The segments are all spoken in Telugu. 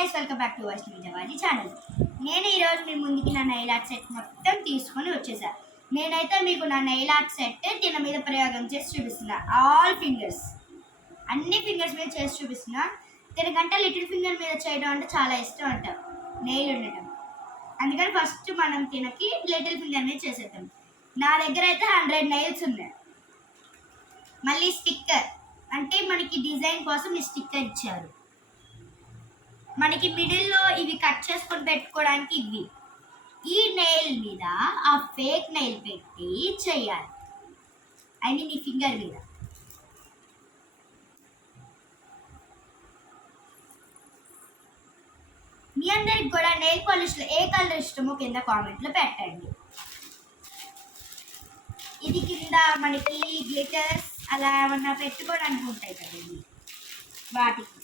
Guys, welcome back to Vaishnavi Javaji channel. నేను ఈరోజు మీ ముందుకి నా నెయిల్ ఆర్ట్ సెట్ మొత్తం తీసుకొని వచ్చేసా. నేనైతే మీకు నా నెయిల్ ఆర్ట్ సెట్ దీని మీద ప్రయోగం చేసి చూపిస్తున్నా. ఆల్ ఫింగర్స్, అన్ని ఫింగర్స్ మీద చేసి చూపిస్తున్నా. దీనికంటే లిటిల్ ఫింగర్ మీద చేయడం అంటే చాలా ఇష్టం అంట, నెయిల్ ఉండటం. అందుకని ఫస్ట్ మనం తినకి లిటిల్ ఫింగర్ మీద చేసేద్దాం. నా దగ్గర అయితే 100 నెయిల్స్ ఉన్నాయి. మళ్ళీ స్టిక్కర్ అంటే మనకి డిజైన్ కోసం ఈ స్టిక్కర్ ఇచ్చారు. మనకి మిడిల్లో ఇవి కట్ చేసుకొని పెట్టుకోవడానికి ఇవి. ఈ నెయిల్ మీద ఆ ఫేక్ నెయిల్ పెట్టి చేయాలి, ఐ మీన్ ఈ ఫింగర్ మీద. మీ అందరికి కూడా నెయిల్ పాలిష్లో ఏ కలర్ ఇష్టమో కింద కామెంట్లో పెట్టండి. ఇది కింద మనకి గ్లిటర్స్ అలా ఏమన్నా పెట్టుకోవడానికి ఉంటాయి కదండి, వాటికి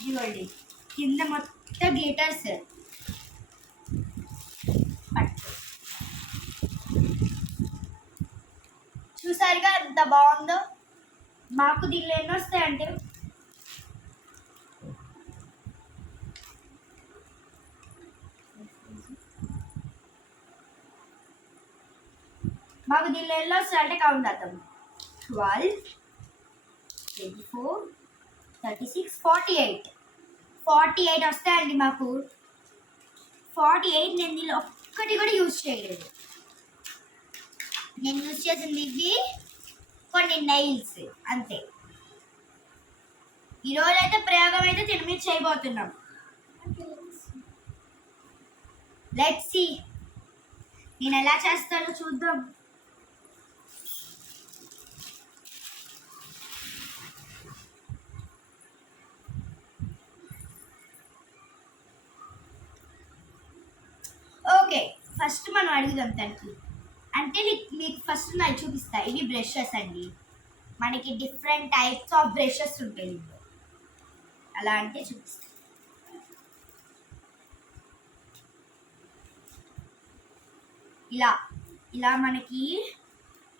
ఇదిగోండి కింద మొత్తం గ్లిటర్స్ పట్టు. చూసారుగా ఎంత బాగుందో. మాకు దీనిలో ఎన్ని వస్తాయంటే కౌంట్ అవుతాం. 12, 24, 36, 48 వస్తాయండి మాకు. 48 నేను దీనిలో ఒక్కటి కూడా యూజ్ చేయలేదు. నేను యూజ్ చేసింది ఇవి కొన్ని నెయిల్స్ అంతే. ఈరోజు అయితే ప్రయోగం అయితే దీని మీద చేయబోతున్నాం. లెట్స్ సీ నేను ఎలా చేస్తానో చూద్దాం. ఓకే, ఫస్ట్ మనం అడుగుదాం తనకి. అంటే మీకు ఫస్ట్ నాకు చూపిస్తా. ఇవి బ్రషెస్ అండి, మనకి డిఫరెంట్ టైప్స్ ఆఫ్ బ్రషెస్ ఉంటాయి ఇందులో. అలా అంటే చూపిస్తా. ఇలా మనకి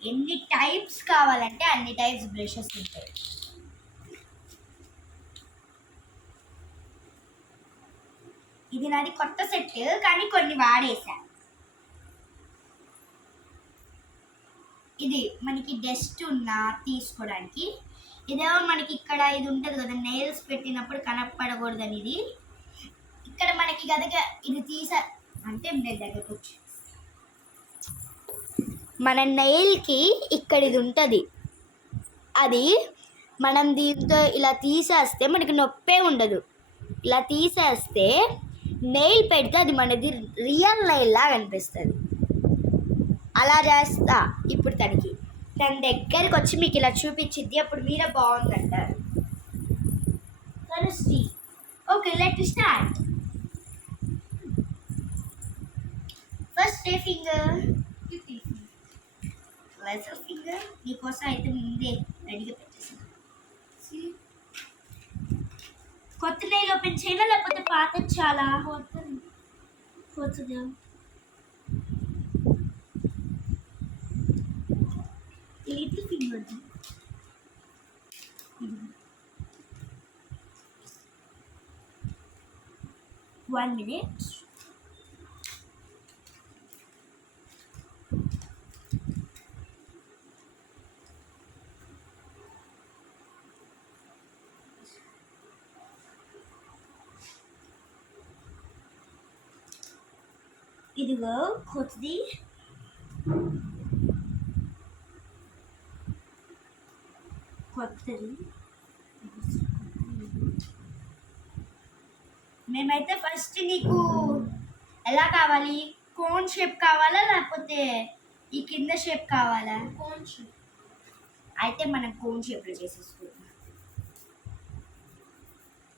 ఎన్ని టైప్స్ కావాలంటే అన్ని టైప్స్ బ్రషెస్ ఉంటాయి. ఇది నాది కొత్త సెట్, కానీ కొన్ని వాడేసా. ఇది మనకి డస్ట్ ఉన్నా తీసుకోవడానికి. ఇదేమో మనకి ఇక్కడ ఇది ఉంటుంది కదా, నెయిల్స్ పెట్టినప్పుడు కనపడకూడదని. ఇది ఇక్కడ మనకి గదగా ఇది తీసా అంటే నేను దగ్గరకు వచ్చి మన నెయిల్కి ఇక్కడ ఇది ఉంటుంది. అది మనం దీంతో ఇలా తీసేస్తే మనకి నొప్పే ఉండదు. ఇలా తీసేస్తే నెయిల్ పెడితే అది మనది రియల్ నెయిల్ లాగా అనిపిస్తుంది. అలా చేస్తా ఇప్పుడు తన దగ్గరికి వచ్చి మీకు ఇలా చూపించింది. అప్పుడు మీరే బాగుందంటారు. Okay, let start. First a finger, lesser finger నీకోసం అయితే ముందే రెడీగా పెట్టేసాను. కొత్త నెయిల్ ఓపెన్ చేయాలా లేకపోతే పాత చాలా కొత్తది? Little finger 1 minute. ఇదిగో కొత్తది. మేమైతే ఫస్ట్ నీకు ఎలా కావాలి, కోన్ షేప్ కావాలా లేకపోతే ఈ కింద షేప్ కావాలా? కోన్ షేప్ అయితే మనం కోన్ షేప్లో చేసేసుకుంటాం.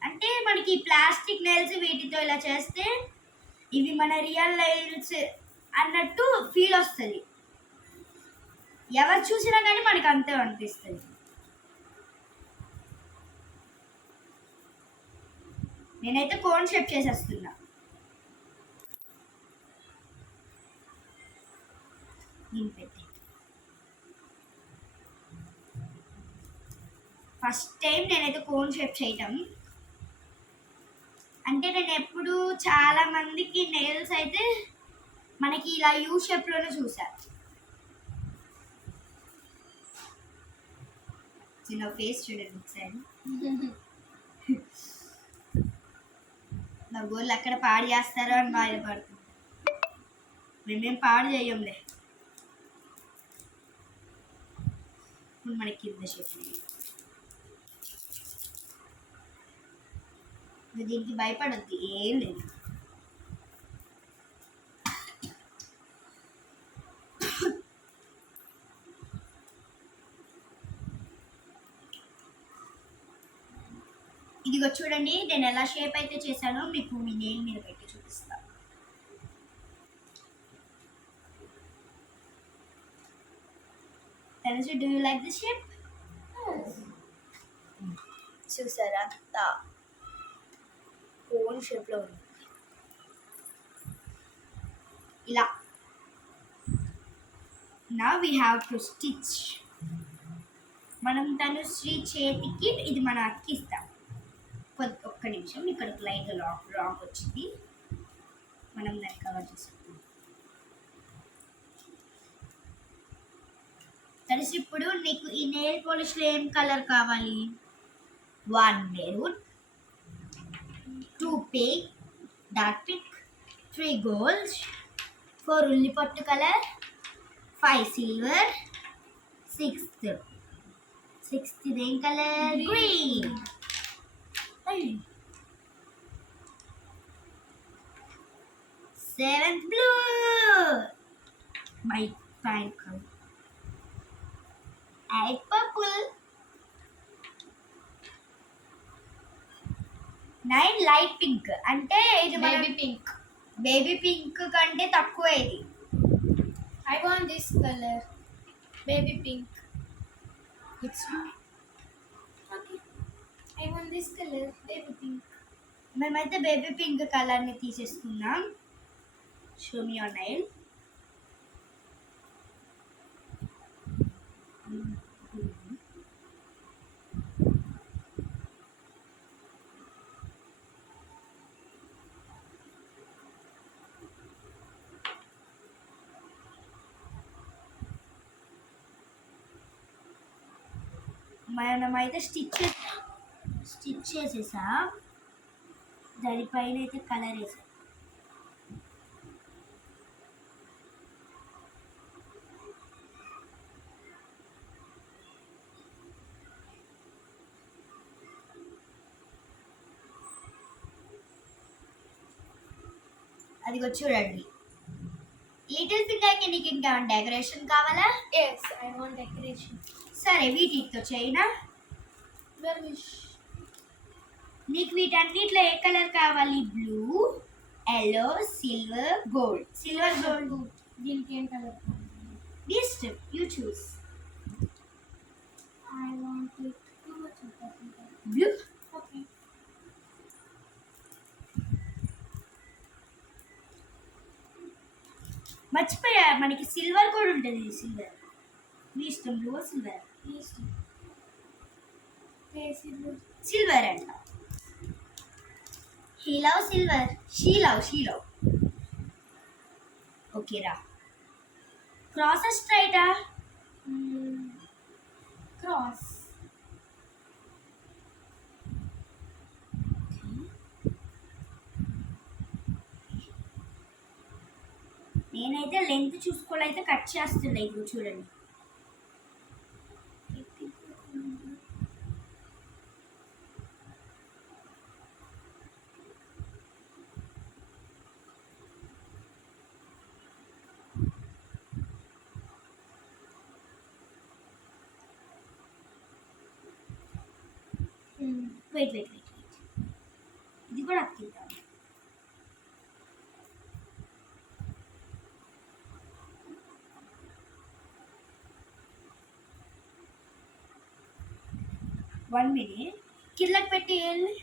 అంటే మనకి ప్లాస్టిక్ నెయిల్స్ వీటితో ఇలా చేస్తే ఇవి మన రియల్ నెయిల్స్ అన్నట్టు ఫీల్ వస్తుంది. ఎవరు చూసినా కానీ మనకు అంతే అనిపిస్తుంది. నేనైతే కోన్ షేప్ చేసేస్తున్నా. దీన్ని పెట్టి ఫస్ట్ టైం నేనైతే కోన్ షేప్ చేయటం. అంటే నేను ఎప్పుడు చాలా మందికి నెయిల్స్ అయితే మనకి ఇలా యూ షేప్లోనే చూసాను. చిన్న ఫేస్ చూడండి ఒకసారి. నా గోళ్ళు అక్కడ పాడు చేస్తారో అని బాధపడుతుంది. మేమేం పాడు చేయంలే. ఇప్పుడు మనకి కింద షేప్ దీనికి భయపడద్దు, ఏం లేదు. ఇదిగో చూడండి, నేను ఎలా షేప్ అయితే చేశానో మీకు మీ నెయిల్ మీద పెట్టి చూపిస్తా. Tanuja, do you like this shape? చూసారా, అంత కోన్ షేప్లో ఉంది. ఇలా నా వీ హ్యావ్ టు స్టిచ్. మనం తనుశ్రీ చేతికి ఇది మనం అతికిస్తాం. ఒక్క నిమిషం, ఇక్కడ లైట్ రాంగ్ వచ్చింది, మనం దాన్ని కవర్ చేసుకుంటాం. తెలిసి ఇప్పుడు నీకు ఈ నెయిల్ పాలిష్లో ఏం కలర్ కావాలి? 1 maroon, 2 pink, dark pink, 3 gold, 4 ఉల్లిపొట్టు కలర్, 5 సిల్వర్, 6th ఏం colour? Green. 7th blue, my fine colour. 8 purple, 9 light pink. అంటే ఇది బేబీ పింక్ కంటే తక్కువ ఇది. I want this color, baby pink. It's not. Okay. I want this color, baby pink. మేమైతే బేబీ పింక్ కలర్ని తీసేసుకున్నాం. Show me your nail. మనమైతే స్టిచ్ చేసేసా, దానిపైన అయితే కలర్ వేసా. అదిగో చూడండి, లిటిల్ ఫింగర్కి నీకు ఇంకా డెకరేషన్ కావాలా? Yes, I want decoration. సరే, వీటితో చేయనా? Your wish. నీకు వీటన్నిటిలో ఏ కలర్ కావాలి? Blue, yellow, silver, gold. Silver, gold దీనికి ఏం colour? Best, you choose. I want it too much of that color. Blue. Okay. మర్చిపోయా, మనకి సిల్వర్ కూడా ఉంటుంది. సిల్వర్ మీ ఇష్టం, blue silver. Yes. Silver. Silver అంట. He love silver, she love. Okay రా. క్రాస్ స్ట్రైటా? Cross. నేనైతే లెంత్ చూసుకోవాలైతే కట్ చేస్తున్నా. ఇప్పుడు చూడండి, వెయిట్ ఇది కూడా అక్కిద్దాం. వన్ మినిట్, కిందకి పెట్టి వెళ్ళి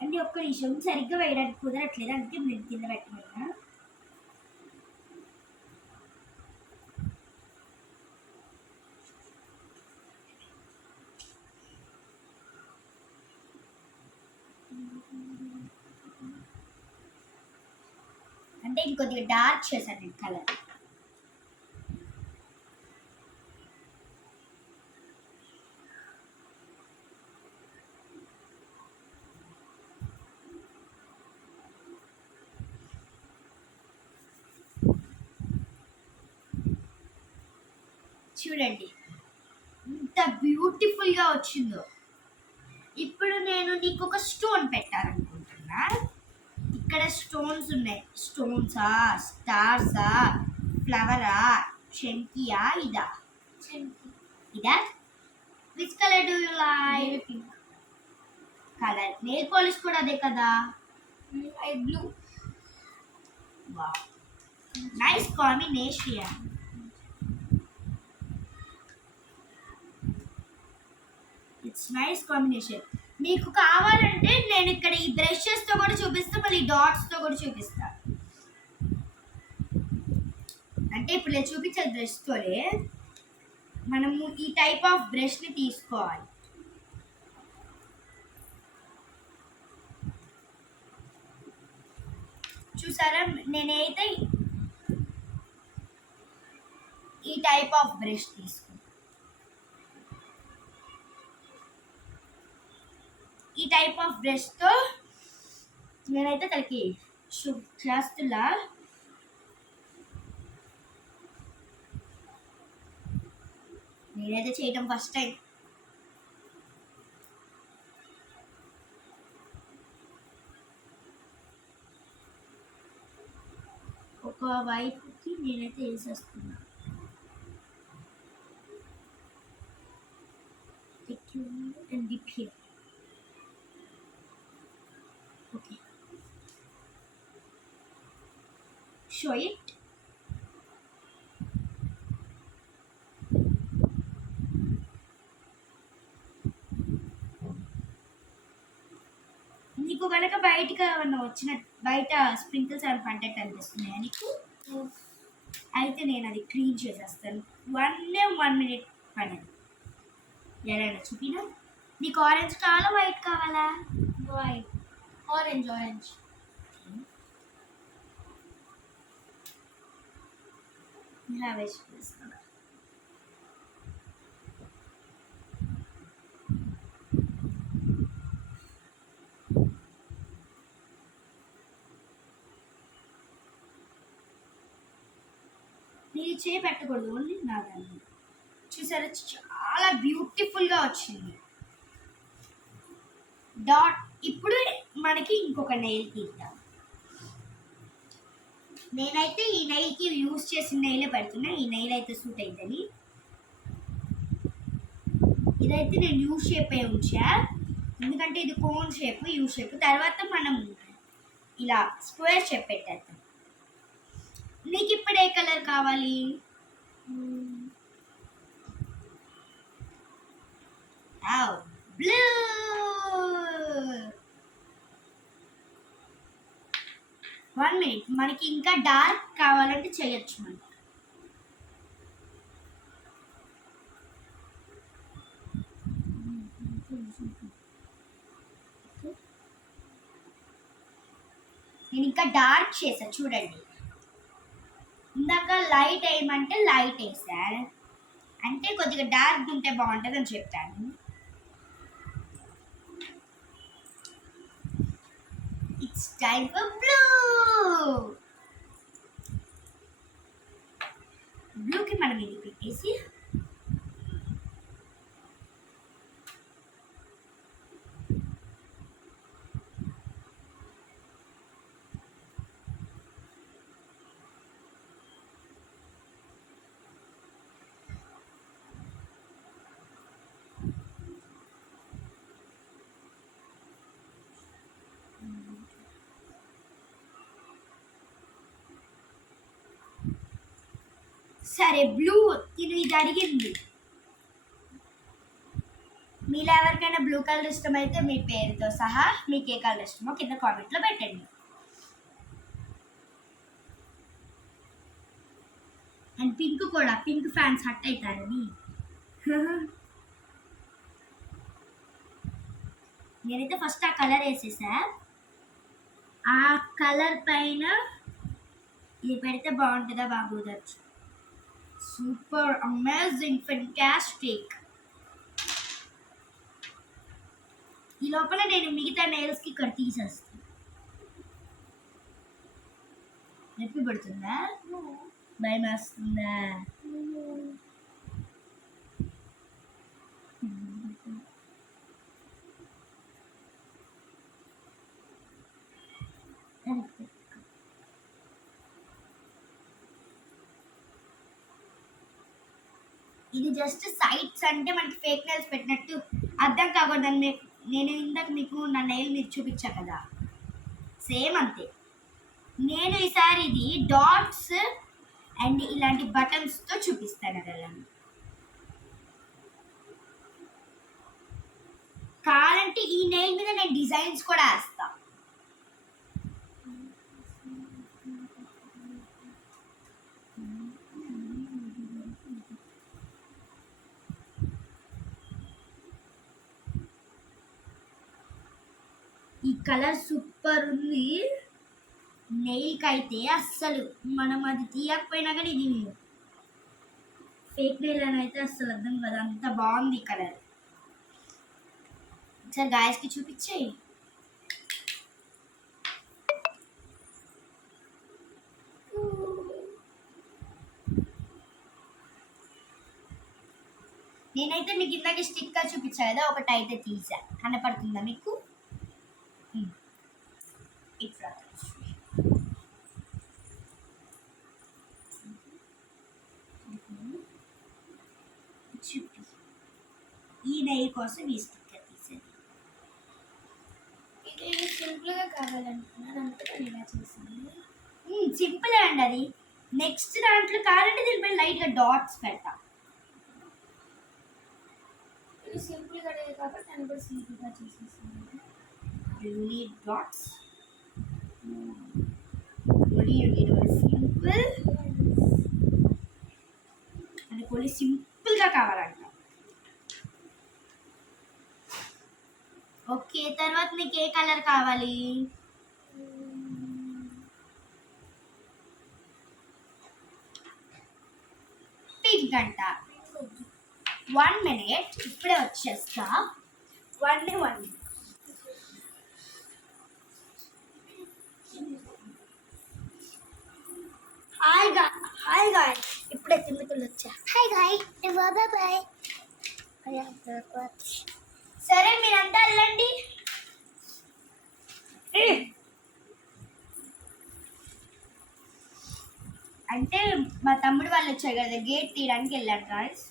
అంటే ఒక్క నిమిషం, సరిగ్గా వేయడానికి కుదరట్లేదు, అందుకే నేను కింద పెట్టమన్నా. ఇంకొద్దిగా డార్క్ చేశాను నేను కలర్. చూడండి ఎంత బ్యూటిఫుల్గా వచ్చిందో. ఇప్పుడు నేను నీకు ఒక స్టోన్ పెట్టాలనుకుంటున్నా. ఇక్కడ స్టోన్స్ ఉన్నాయి. స్టోన్సా, స్టార్సా, ఫ్లవరా, చెంకియా, ఇదా? ఇదా? Which colour do you like? Colour nail polish కూడా అదే కదా. Blue. Wow, nice combination. It's nice combination. మీకు కావాలంటే నేను ఇక్కడ ఈ బ్రషెస్తో కూడా చూపిస్తా, మళ్ళీ డాట్స్తో కూడా చూపిస్తా. అంటే ఇప్పుడు నేను చూపించే బ్రష్తోనే మనము ఈ టైప్ ఆఫ్ బ్రష్ని తీసుకోవాలి. చూసారా, నేనైతే ఈ టైప్ ఆఫ్ బ్రష్ తీసుకున్నాను. ఈ టైప్ ఆఫ్ బ్రష్తో నేనైతే తనకి చేస్తున్నా. నేనైతే చేయటం ఫస్ట్ టైం. ఒక వైపుకి నేనైతే వేసేస్తున్నా. and dip here. Okay. Show it. నీకు కనుక బయటకు ఏమన్నా వచ్చిన బయట స్ప్రింకిల్స్ ఏమైనా పడ్డట్టు అనిపిస్తున్నాయా నీకు? అయితే నేను అది క్లీన్ చేసేస్తాను. 1 minute పని. ఎలా చూపినా? నీకు ఆరెంజ్ కావాలా వైట్ కావాలా? వైట్. ఆరెంజ్. ఇలా వేసుకున్నా. నేను చేయి పెట్టకూడదు, ఓన్లీ నా దాన్ని. చూసారా, చాలా బ్యూటిఫుల్గా వచ్చింది డాట్. ఇప్పుడు మనకి ఇంకొక నెయిల్ తీద్దాం. నేనైతే ఈ నెయిల్కి యూజ్ చేసిన నెయిలే పెడుతున్నా. ఈ నెయిల్ అయితే సూట్ అవుతుంది. ఇదైతే నేను యూ షేప్ ఉంచా, ఎందుకంటే ఇది కోన్ షేప్, యూ షేప్. తర్వాత మనం ఇలా స్క్వేర్ షేప్ పెట్టేద్దాం. నీకు ఇప్పుడు ఏ కలర్ కావాలి? బ్లూ. వన్ మినిట్, మనకి ఇంకా డార్క్ కావాలంటే చేయొచ్చు. మనం నేను ఇంకా డార్క్ చేసా చూడండి. ఇందాక లైట్ వేయమంటే లైట్ వేసా, అంటే కొద్దిగా డార్క్ ఉంటే బాగుంటుంది అని చెప్పాను. It's time for blue. బ్లూకి మనం ఇది పెట్టేసి సరే బ్లూ తిను. ఇది అడిగింది. మీలో ఎవరికైనా బ్లూ కలర్ ఇష్టమైతే మీ పేరుతో సహా మీకు ఏ కలర్ ఇష్టమో కింద కామెంట్లో పెట్టండి. అండ్ పింక్ కూడా, పింక్ ఫ్యాన్స్ హట్ అవుతారని. నేనైతే ఫస్ట్ ఆ కలర్ వేసేసా. ఆ కలర్ పైన ఇది పెడితే బాగుంటుందా బాబు? That super amazing fantastic. ఈ లోపల నేను మిగతా నెయిల్స్కి ఇక్కడ తీసేస్తాను. నొప్పి పడుతుందా? భయం వేస్తుందా? ఇది జస్ట్ సైట్స్ అంటే మనకి ఫేక్ నెయిల్స్ పెట్టినట్టు అర్థం కాకూడదని నేను ఇందాక మీకు నా నెయిల్ మీరు చూపించా కదా, సేమ్ అంతే. నేను ఈసారి ఇది డాట్స్ అండ్ ఇలాంటి బటన్స్తో చూపిస్తాను కదా. కావాలంటే ఈ నెయిల్ మీద నేను డిజైన్స్ కూడా వేస్తా. ఈ కలర్ సూపర్ ఉంది. నెయిల్కి అయితే అస్సలు మనం అది తీయకపోయినా కానీ ఇది ఫేక్ నెయిల్ అని అయితే అస్సలు అర్థం కదా, అంత బాగుంది ఈ కలర్. ఒకసారి గాయస్కి చూపించే. నేనైతే మీకు ఇందాక స్టిక్కర్ చూపించా కదా, ఒకటి అయితే తీసా. కనపడుతుందా మీకు? ఇట్లా ఈ నెయిల్ కోసం ఈ స్టిక్కర్ తీసేది. ఇది సింపుల్గా కావాలనుకున్నాను, అందుకే నేను ఇలా చేశాను. సింపుల్ అండి అది. నెక్స్ట్ దాంట్లో కావాలంటే దీనిపై లైట్గా డాట్స్ పెడతా. ఇది సింపుల్గా లేదు కాబట్టి నేను కూడా సింపుల్గా చేసేసాను. You need dots. Only you need only simple. మనకు only simple గా కావాలంట. ఓకే, తర్వాత నీకు ఏ కలర్ కావాలి? పింక్ అంట. 1 minute, ఇప్పుడే వచ్చేస్తా. 1 minute. హాయ్ గాయ్, ఇప్పుడే తిమ్మితులు వచ్చా. Hi guy, bye bye. సరే మీరంతా వెళ్ళండి. అంటే మా తమ్ముడు వాళ్ళు వచ్చారు కదా, గేట్ తీయడానికి వెళ్ళాడు గాయస్.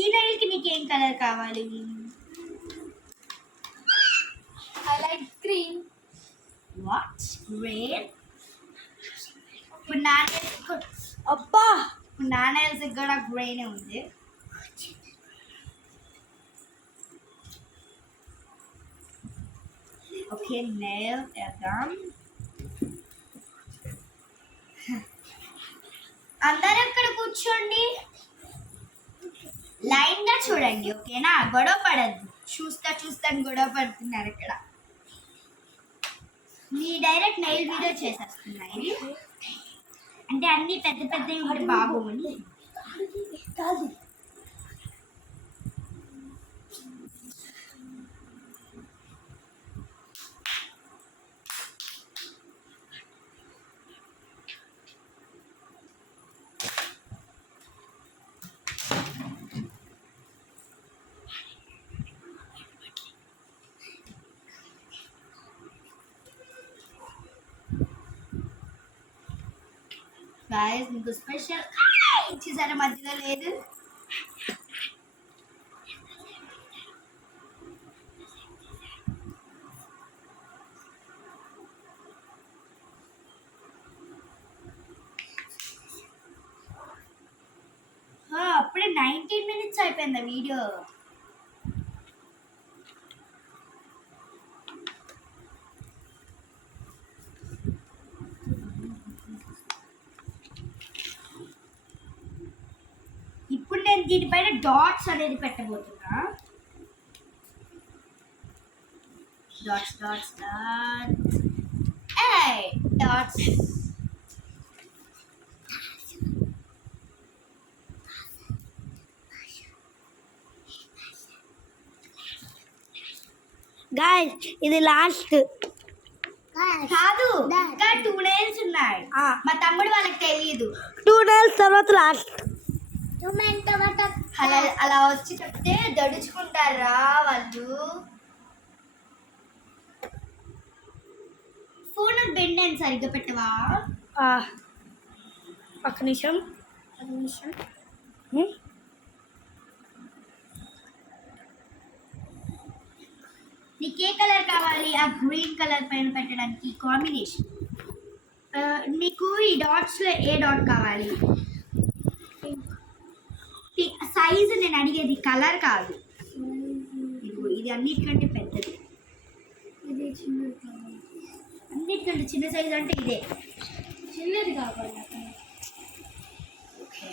ఈ నెయిల్కి నీకు ఏం కలర్ కావాలి? I like green. What green? ఇప్పుడు అబ్బా, ఇప్పుడు నా నెయిల్స్ కూడా గ్రీనే ఉంది. ఓకే, నెయిల్ వేద్దాం. అందరూ అక్కడ కూర్చోండి, లైన్ గా చూడండి, ఓకేనా? గొడవ పడద్దు. చూస్తాను గొడవ పడుతున్నారు ఇక్కడ. మీ డైరెక్ట్ నెయిల్ వీడియో చేసేస్తున్నాయి అంటే అన్ని పెద్ద పెద్దవి ఉంటే బాగోమని. గాయస్ మీకు స్పెషల్ ఇచ్చేసారా? మధ్యలో లేదు. అప్పుడే 19 minutes అయిపోయింది వీడియో. ఇప్పుడు నేను దీనిపైన డాట్స్ అనేది పెట్టబోతున్నా. Hey, dots. గాయ్స్ ఇది లాస్ట్. కాదు, ఇంకా 2 nails ఉన్నాయి. మా తమ్ముడు వాళ్ళకి తెలియదు. 2 nails తర్వాత లాస్ట్. అలా వచ్చి చెప్తే దడుచుకుంటారా వాళ్ళు. ఫోన్ బెండ్ అని సరిగ్గా పెట్టవా? ఒక్క నిమిషం. నీకు ఏ కలర్ కావాలి? ఆ గ్రీన్ కలర్ పైన పెట్టడానికి కాంబినేషన్. నీకు ఈ డాట్స్లో ఏ డాట్ కావాలి? సైజు నేను అడిగేది కలర్ కాదు. ఇదిగో ఇది అన్నిటికంటే పెద్దది. ఇది చిన్నది కావాలి. అన్నిటికంటే చిన్న సైజు అంటే ఇదే. చిన్నది కావాలి. ఓకే,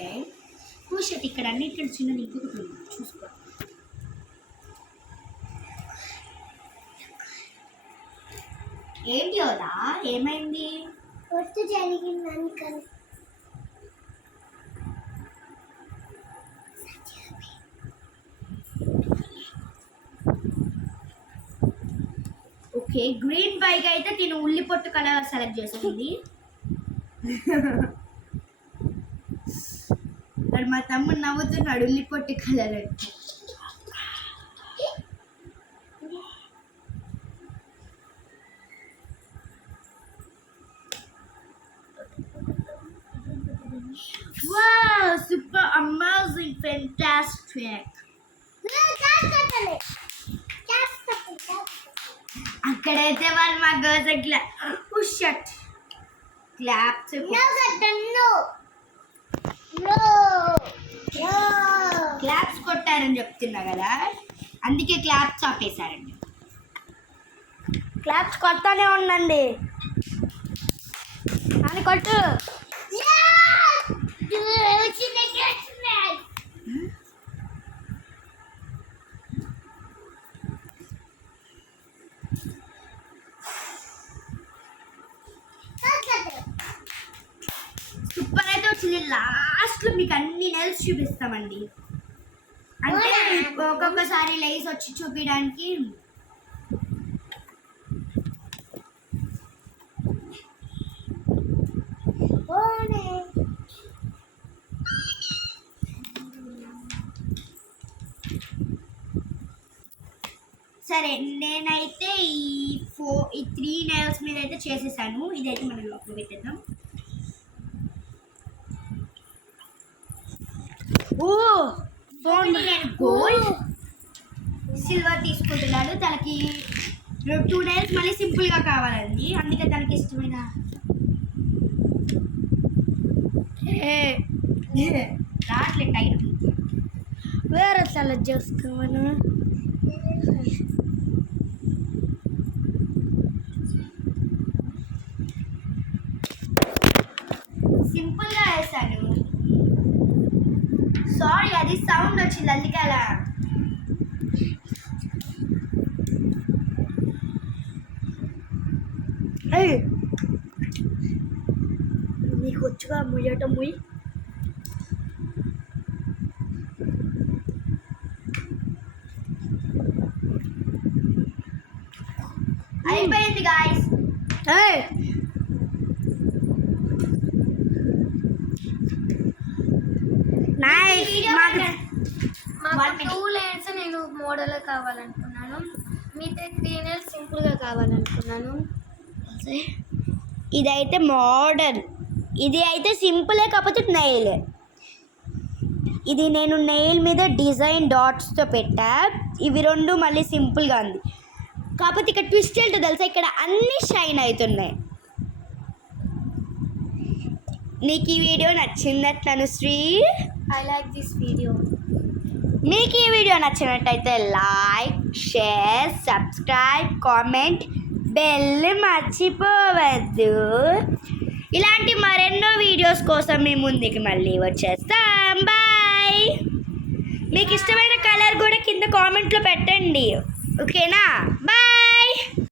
కూషట్ ఇక్కడ అన్నిటికంటే చిన్నది ఇంకొకటి ఉంది, చూసుకో. ఏంటి కదా, ఏమైంది? ఒట్టు జరిగిందని కానీ ఓకే, గ్రీన్ బైక్ అయితే తిను ఉల్లి పొట్టు కలర్ సెలెక్ట్ చేస్తుంది. మరి మా తమ్ముడు నవ్వుతున్నాడు ఉల్లి పొట్టు కలర్ అంటే. Wow, super amazing, fantastic. అక్కడైతే వాళ్ళు మా గర్ల్స్ షట్ క్లాప్స్ క్లాప్స్ కొట్టారని చెప్తున్నా కదా, అందుకే క్లాప్స్ ఆపేశారండి. క్లాప్స్ కొడతానే ఉండండి అని కొట్టు. సూపర్ అయితే వచ్చింది. లాస్ట్లో మీకు అన్ని నెల్స్ చూపిస్తామండి. అంటే ఒక్కొక్కసారి లేస్ వచ్చి చూపించడానికి. సరే, నేనైతే ఈ 3 nails మీద అయితే చేసేసాను. ఇదైతే మనం లోపల పెట్టేద్దాం. నేను గోల్డ్ సిల్వర్ తీసుకుంటున్నాను. తనకి 2 nails మళ్ళీ సింపుల్గా కావాలండి, అందుకే తనకి ఇష్టమైన రాట్లే టైట్. వేరే సెలెక్ట్ చేసుకోమను. సింపుల్గా వేసాను. సారీ, అది సౌండ్ వచ్చింది అందుకే అలా. నీకు వచ్చుగా ముయ్యటం ముయ్యి. అయిపోయింది గాయస్. మాకు 2 lanes నేను మోడల్ కావాలనుకున్నాను, మిగతా 3 nails సింపుల్గా కావాలనుకున్నాను. ఇదైతే మోడర్న్, ఇది అయితే సింపులే కాకపోతే నెయిల్. ఇది నేను నెయిల్ మీద డిజైన్ డాట్స్తో పెట్టా. ఇవి 2 మళ్ళీ సింపుల్గా ఉంది. కాకపోతే ఇక్కడ ట్విస్ట్ ఏంటో తెలుసా, ఇక్కడ అన్నీ షైన్ అవుతున్నాయి. నీకు ఈ వీడియో నచ్చిందట్లను Sri? I like this video. మీకు ఈ వీడియో నచ్చినట్టయితే like, share, subscribe, comment, bell మర్చిపోవద్దు. ఇలాంటి మరెన్నో వీడియోస్ కోసం మీ ముందుకి మళ్ళీ వచ్చేస్తాం. బాయ్. మీకు ఇష్టమైన కలర్ కూడా కింద కామెంట్లో పెట్టండి, ఓకేనా? బాయ్.